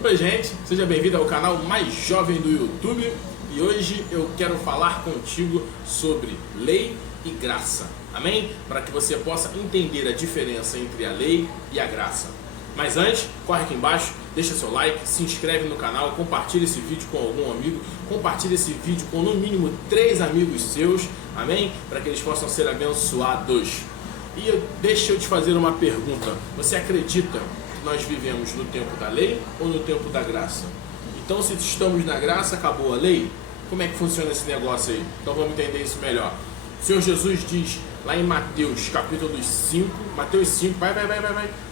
Oi gente, seja bem-vindo ao canal mais jovem do YouTube e hoje eu quero falar contigo sobre lei e graça, amém? Para que você possa entender a diferença entre a lei e a graça. Mas antes, corre aqui embaixo, deixa seu like, se inscreve no canal, compartilha esse vídeo com algum amigo, compartilha esse vídeo com no mínimo 3 amigos seus, amém? Para que eles possam ser abençoados. E deixa eu te fazer uma pergunta, você acredita que nós vivemos no tempo da lei ou no tempo da graça? Então, se estamos na graça, acabou a lei? Como é que funciona esse negócio aí? Então vamos entender isso melhor. O Senhor Jesus diz lá em Mateus capítulo 5, Mateus 5, vai,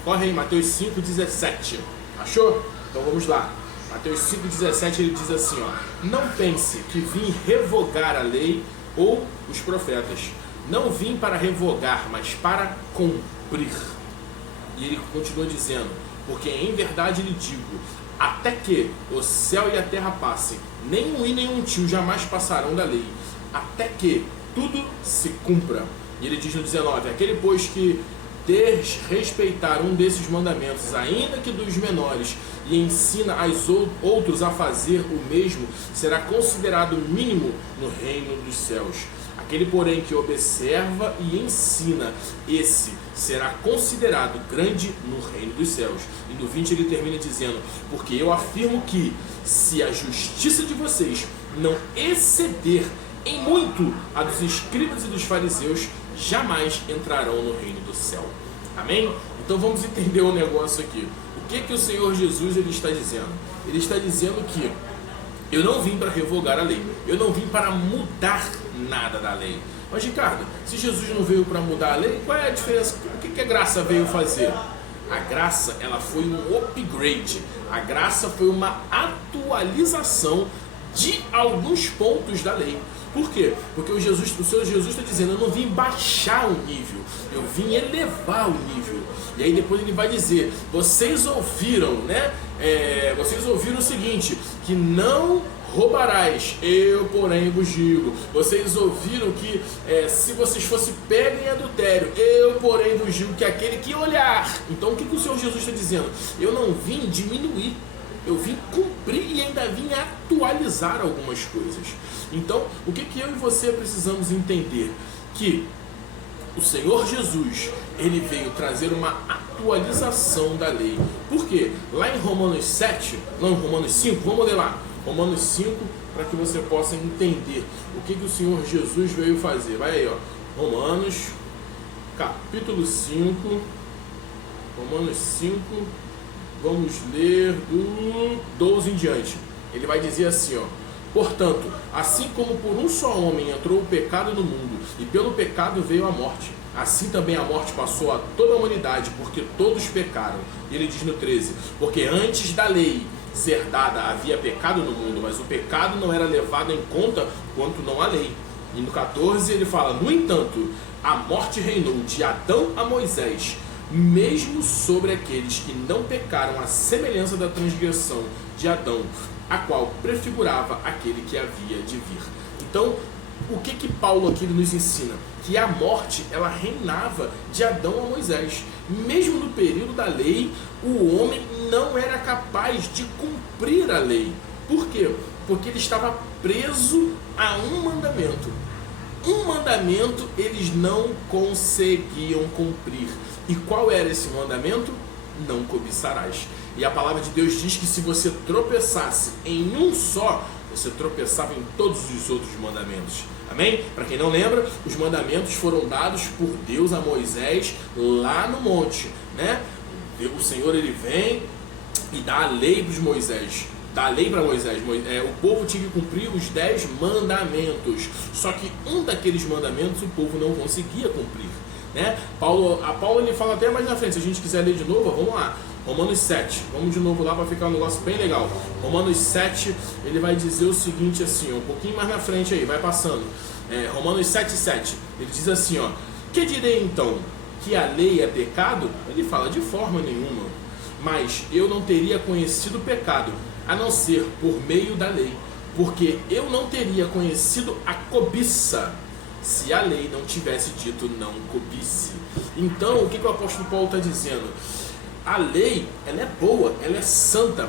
corre aí, Mateus 5, 17. Achou? Então vamos lá. Mateus 5, 17, ele diz assim, ó: não pense que vim revogar a lei ou os profetas. Não vim para revogar, mas para cumprir. E ele continua dizendo: porque em verdade lhe digo, até que o céu e a terra passem, nem um i nem um tio jamais passarão da lei, até que tudo se cumpra. E ele diz no 19: aquele pois que desrespeitar um desses mandamentos, ainda que dos menores, e ensina aos outros a fazer o mesmo, será considerado mínimo no reino dos céus. Aquele, porém, que observa e ensina, esse será considerado grande no reino dos céus. E no 20 ele termina dizendo: porque eu afirmo que, se a justiça de vocês não exceder em muito a dos escribas e dos fariseus, jamais entrarão no reino do céu. Amém? Então vamos entender o negócio aqui. O que o Senhor Jesus ele está dizendo? Ele está dizendo que eu não vim para revogar a lei, eu não vim para mudar nada da lei. Mas Ricardo, se Jesus não veio para mudar a lei, qual é a diferença? O que a graça veio fazer? A graça, ela foi um upgrade, a graça foi uma atualização de alguns pontos da lei. Por quê? Porque o Senhor Jesus está dizendo: eu não vim baixar o nível, eu vim elevar o nível. E aí depois ele vai dizer: vocês ouviram, né? Vocês ouviram o seguinte, que não roubarás, eu porém vos digo. Vocês ouviram que se vocês fossem pegos em adultério, eu porém vos digo que aquele que olhar. Então o que o Senhor Jesus está dizendo? Eu não vim diminuir, eu vim cumprir e ainda vim atualizar algumas coisas. Então, o que eu e você precisamos entender? Que o Senhor Jesus, ele veio trazer uma atualização da lei. Por quê? Lá em Romanos 7, não, Romanos 5, vamos ler lá. Romanos 5, para que você possa entender o que o Senhor Jesus veio fazer. Vai aí, ó. Romanos, capítulo 5, Romanos 5, vamos ler do 12 em diante. Ele vai dizer assim, ó: portanto, assim como por um só homem entrou o pecado no mundo, e pelo pecado veio a morte, assim também a morte passou a toda a humanidade, porque todos pecaram. E ele diz no 13: porque antes da lei ser dada havia pecado no mundo, mas o pecado não era levado em conta quanto não a lei. E no 14 ele fala: no entanto, a morte reinou de Adão a Moisés, mesmo sobre aqueles que não pecaram, à semelhança da transgressão de Adão, a qual prefigurava aquele que havia de vir. Então, o que Paulo aqui nos ensina? Que a morte, ela reinava de Adão a Moisés. Mesmo no período da lei, o homem não era capaz de cumprir a lei. Por quê? Porque ele estava preso a um mandamento. Um mandamento eles não conseguiam cumprir. E qual era esse mandamento? Não cobiçarás. E a palavra de Deus diz que se você tropeçasse em um só, você tropeçava em todos os outros mandamentos. Amém? Para quem não lembra, os mandamentos foram dados por Deus a Moisés lá no monte, né? O Senhor, ele vem e dá a lei para Moisés. Dá a lei para Moisés. O povo tinha que cumprir os 10 mandamentos. Só que um daqueles mandamentos o povo não conseguia cumprir, né? Paulo ele fala até mais na frente. Se a gente quiser ler de novo, vamos lá. Romanos 7, vamos de novo lá para ficar um negócio bem legal. Romanos 7, ele vai dizer o seguinte assim, um pouquinho mais na frente aí, vai passando. Romanos 7:7, ele diz assim, ó: que direi então? Que a lei é pecado? Ele fala: de forma nenhuma. Mas eu não teria conhecido o pecado, a não ser por meio da lei, porque eu não teria conhecido a cobiça, se a lei não tivesse dito não cobice. Então, o que o apóstolo Paulo está dizendo? a lei, ela é boa, ela é santa,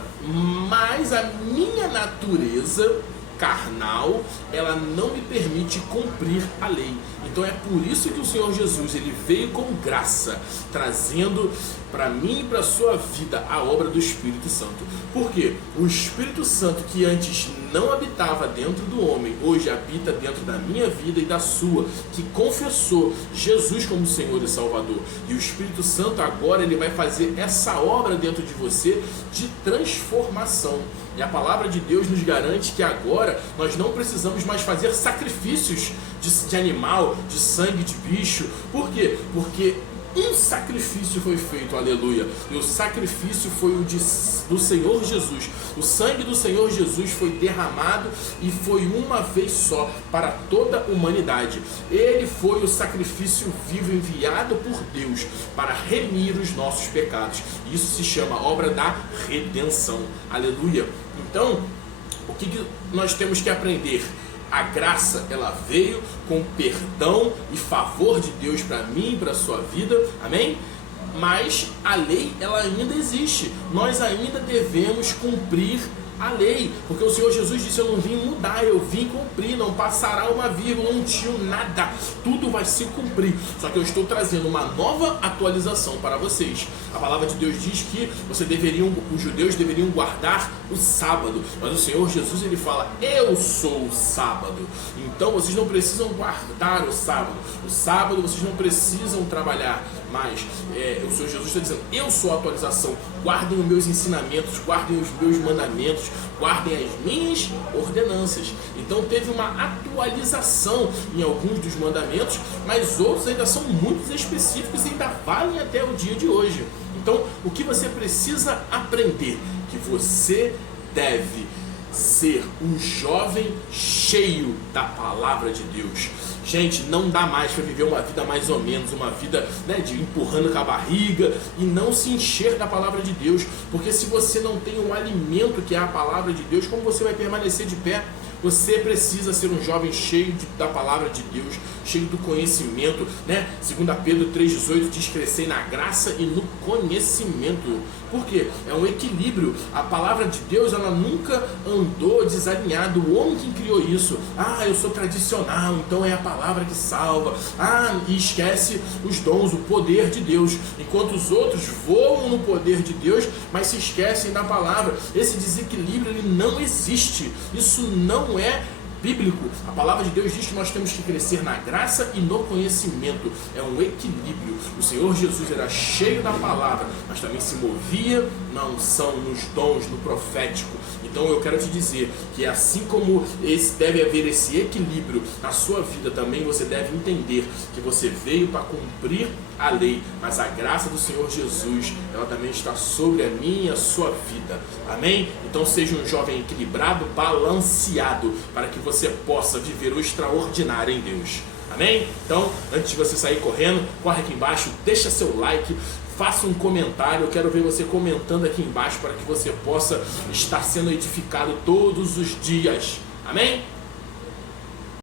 mas a minha natureza carnal, ela não me permite cumprir a lei. Então é por isso que o Senhor Jesus, ele veio com graça, trazendo para mim e para a sua vida a obra do Espírito Santo. Por quê? O Espírito Santo, que antes não habitava dentro do homem, hoje habita dentro da minha vida e da sua, que confessou Jesus como Senhor e Salvador. E o Espírito Santo agora ele vai fazer essa obra dentro de você de transformação. E a palavra de Deus nos garante que agora nós não precisamos mais fazer sacrifícios de animal, de sangue de bicho. Por quê? Porque um sacrifício foi feito, aleluia. E o sacrifício foi o do Senhor Jesus. O sangue do Senhor Jesus foi derramado e foi uma vez só para toda a humanidade. Ele foi o sacrifício vivo enviado por Deus para remir os nossos pecados. Isso se chama obra da redenção, aleluia. Então, o que nós temos que aprender? A graça, ela veio com perdão e favor de Deus para mim e para a sua vida, amém? Mas a lei, ela ainda existe. Nós ainda devemos cumprir a lei, porque o Senhor Jesus disse: eu não vim mudar, eu vim cumprir, não passará uma vírgula, um tio, nada, tudo vai se cumprir. Só que eu estou trazendo uma nova atualização para vocês. A palavra de Deus diz que os judeus deveriam guardar o sábado, mas o Senhor Jesus, ele fala: eu sou o sábado. Então vocês não precisam guardar o sábado vocês não precisam trabalhar mais. O Senhor Jesus está dizendo: eu sou a atualização, guardem os meus ensinamentos, guardem os meus mandamentos, guardem as minhas ordenanças. Então teve uma atualização em alguns dos mandamentos, mas outros ainda são muito específicos e ainda valem até o dia de hoje. Então o que você precisa aprender? Que você deve ser um jovem cheio da palavra de Deus. Gente, não dá mais para viver uma vida mais ou menos, uma vida, né, de empurrando com a barriga e não se encher da palavra de Deus, porque se você não tem um alimento que é a palavra de Deus, como você vai permanecer de pé? Você precisa ser um jovem cheio da palavra de Deus, cheio do conhecimento, né? 2 Pedro 3,18 diz: crescer na graça e no conhecimento. Por quê? É um equilíbrio. A palavra de Deus, ela nunca andou desalinhada. O homem que criou isso: eu sou tradicional, então é a palavra que salva. E esquece os dons, o poder de Deus. Enquanto os outros voam no poder de Deus, mas se esquecem da palavra. Esse desequilíbrio, ele não existe. Isso não é bíblico. A palavra de Deus diz que nós temos que crescer na graça e no conhecimento. É um equilíbrio. O Senhor Jesus era cheio da palavra, mas também se movia na unção, nos dons, no profético. Então eu quero te dizer que assim como deve haver esse equilíbrio na sua vida, também você deve entender que você veio para cumprir a lei, mas a graça do Senhor Jesus, ela também está sobre a minha e a sua vida. Amém? Então seja um jovem equilibrado, balanceado, para que você possa viver o extraordinário em Deus. Amém? Então, antes de você sair correndo, corre aqui embaixo, deixa seu like, faça um comentário. Eu quero ver você comentando aqui embaixo para que você possa estar sendo edificado todos os dias. Amém?